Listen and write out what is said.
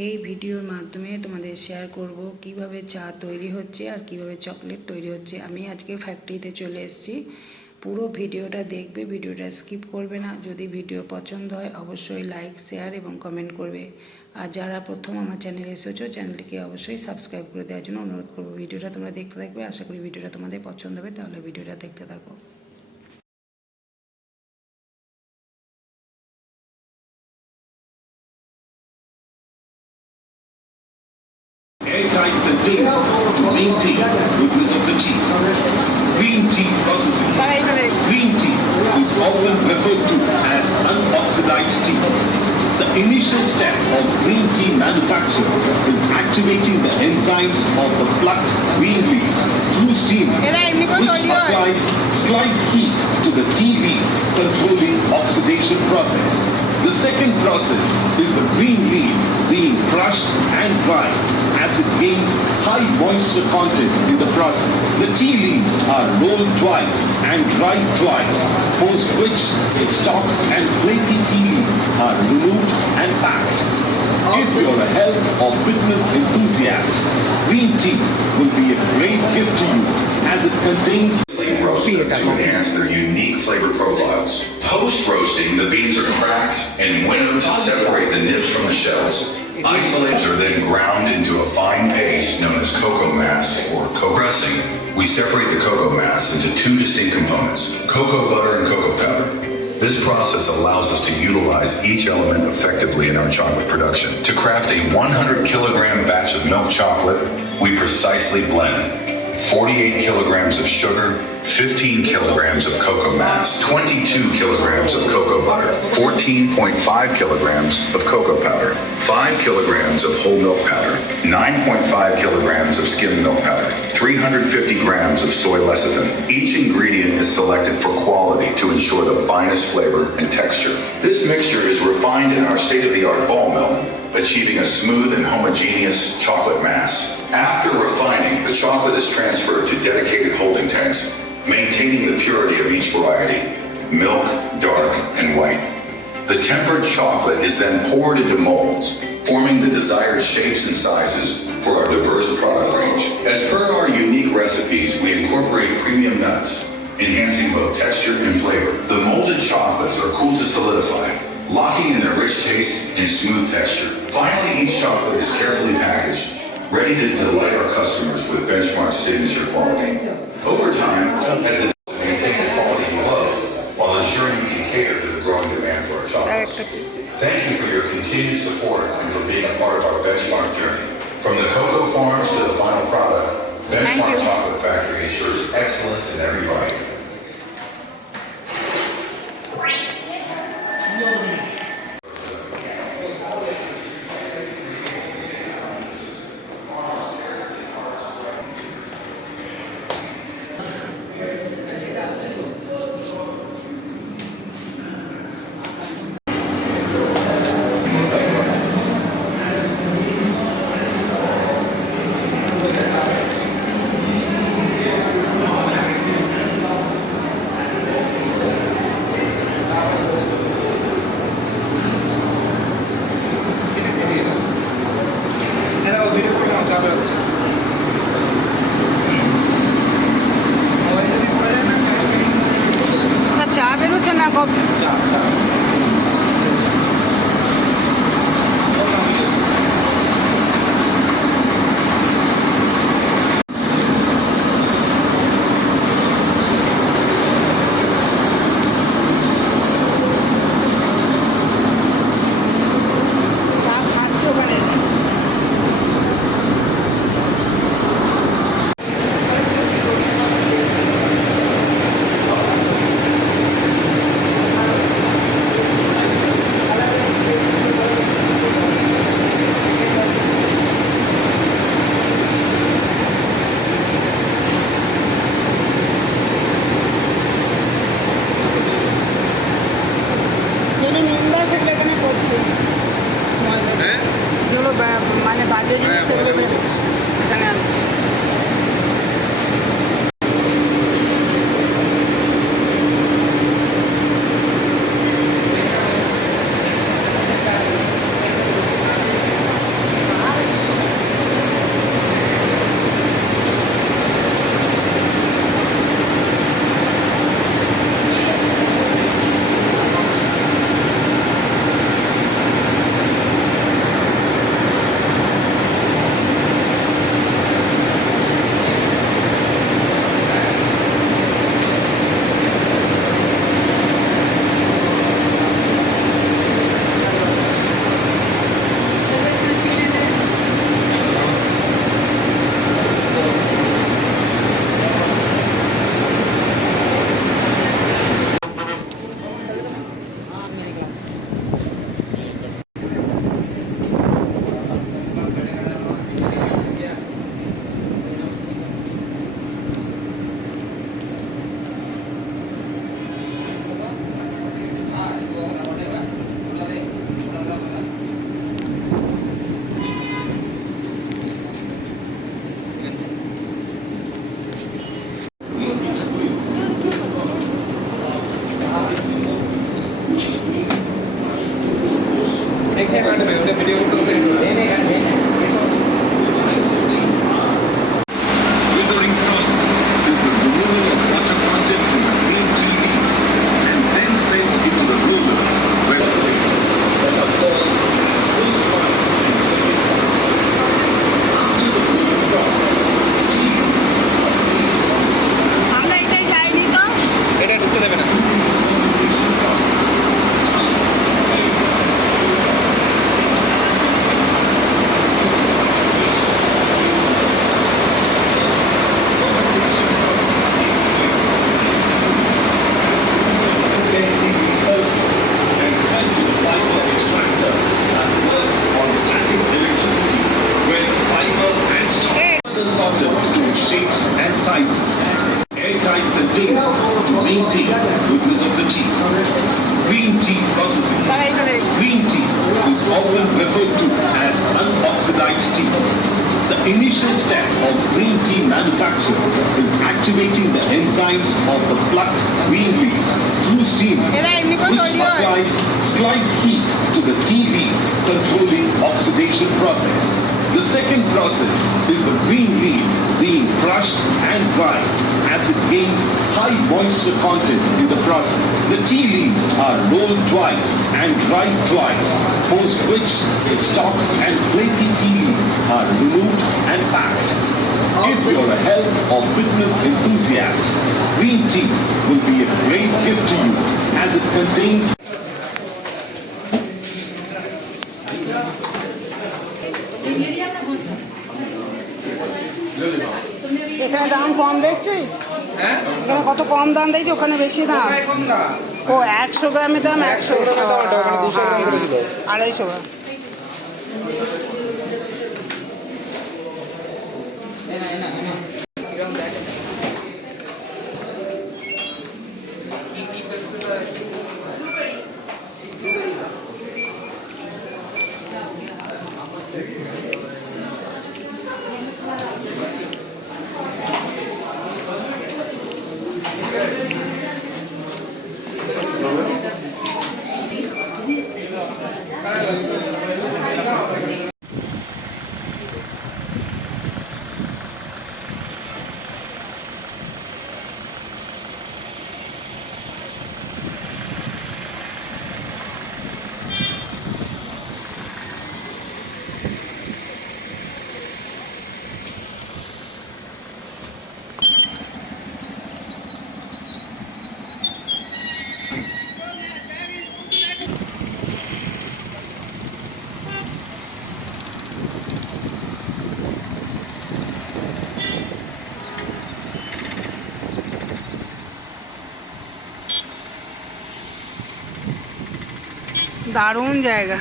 এই ভিডিওর মাধ্যমে তোমাদের শেয়ার করব কিভাবে চা তৈরি হচ্ছে আর কিভাবে চকলেট তৈরি হচ্ছে। আমি আজকে ফ্যাক্টরিতে চলে এসেছি। পুরো ভিডিওটা দেখবে, ভিডিওটা স্কিপ করবে না। যদি ভিডিও পছন্দ হয় অবশ্যই লাইক, শেয়ার এবং কমেন্ট করবে। আর যারা প্রথম আমার চ্যানেলে এসেছো চ্যানেলটিকে অবশ্যই সাবস্ক্রাইব করে দেওয়ার জন্য অনুরোধ করবো। ভিডিওটা তোমরা দেখতে থাকবে, আশা করি ভিডিওটা তোমাদের পছন্দ হবে। তাহলে ভিডিওটা দেখতে থাকো। Airtight container to maintain goodness of the tea. Green tea processing. Green tea is often referred to as unoxidized tea. The initial step of green tea manufacture is activating the enzymes of the plucked green leaf through steam, which applies slight heat to the tea leaf, controlling oxidation process. The second process is the green leaf being crushed and dried as it gains high moisture content in the process. The tea leaves are rolled twice and dried twice, post which its stalk and flaky tea leaves are removed and packed. If you're a health or fitness enthusiast, green tea will be a great gift to you as it contains roasted to enhance their unique flavor profiles. Post-roasting, the beans are cracked and winnowed to separate the nibs from the shells. Isolates are then ground into a fine paste known as cocoa mass or cocoa pressing. We separate the cocoa mass into two distinct components, cocoa butter and cocoa powder. This process allows us to utilize each element effectively in our chocolate production. To craft a 100 kilogram batch of milk chocolate, we precisely blend 48 kilograms of sugar, 15 kilograms of cocoa mass, 22 kilograms of cocoa butter, 14.5 kilograms of cocoa powder, 5 kilograms of whole milk powder, 9.5 kilograms of skim milk powder, 350 grams of soy lecithin. Each ingredient is selected for quality to ensure the finest flavor and texture. This mixture is refined in our state-of-the-art ball mill, achieving a smooth and homogeneous chocolate mass. After refining, the chocolate is transferred to dedicated holding tanks, maintaining the purity of each variety, milk, dark, and white. The tempered chocolate is then poured into molds, forming the desired shapes and sizes for our diverse product range. As per our unique recipes, we incorporate premium nuts, enhancing both texture and flavor. The molded chocolates are cooled to solidify, locking in their rich taste and smooth texture. Finally, each chocolate is carefully packaged, ready to delight our customers with benchmark signature quality. Over time, as the maintain the quality you love, while ensuring we can cater to the growing demand for our chocolates. Thank you for your continued support and for being a part of our benchmark journey. From the cocoa farms to the final product, Benchmark Chocolate Factory ensures excellence in every bite. চা বেরোচ্ছে না কবে? চা খাচ্ছে ওখানে। মানে বাজে জিনিস সেগুলো এখানে আসছে। Withering process is the removal of water content from the green tea leaves and then sent into the rollers where that are called spruce pine and second pine. After the rolling process, tea leaves are placed on আমরা এটাই যাইনি তো এটা ঢুকতে দেবে না। Celsius and sent to the fiber extractor that works on static electricity where the fiber and stock are sorted to its shapes and sizes. Airtight container to maintain goodness of the tea. Green tea processing. Green tea is often referred to as unoxidized tea. The initial step of green tea manufacture is activating the enzymes of the plucked green leaf through steam, which applies slight heat to the tea leaf, controlling oxidation process. The second process is the green leaf being crushed and dried as it gains high moisture content in the process. The tea leaves are rolled twice and dried twice, post which the stalk and flaky tea leaves are removed and packed. If you're a health or fitness enthusiast, green tea will be a great gift to you as it contains এখানে দাম কম দেখছিস? হ্যাঁ এখানে কত কম দাম দেখছি, ওখানে বেশি দাম। কম না, ও 100 গ্রামের দাম 100 গ্রামের দাম ওটা, ওখানে 200 গ্রাম করে কিলো। 250 গ্রাম। দারুণ জায়গা।